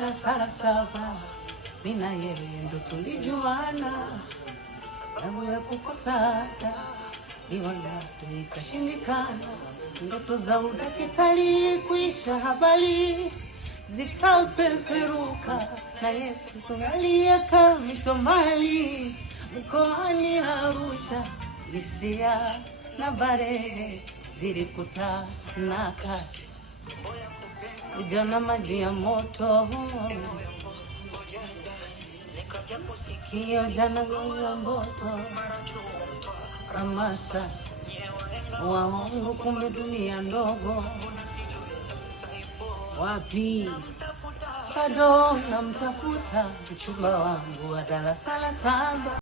darasa la saba, mimi na yeye ndo tulijuana, sababu ya kukosa ada iwala ikashindikana, ndoto za udaktari kuisha, habari zikapeperuka, na Yesu tunalieka Misomali mkoani Arusha, Lisia na Barehe zilikutana kati, ujana maji ya moto, hiyo jana maji ya moto, kama sasa waongo, kumbe dunia ndogo. Wapi bado namtafuta mchumba wangu wa darasa la saba.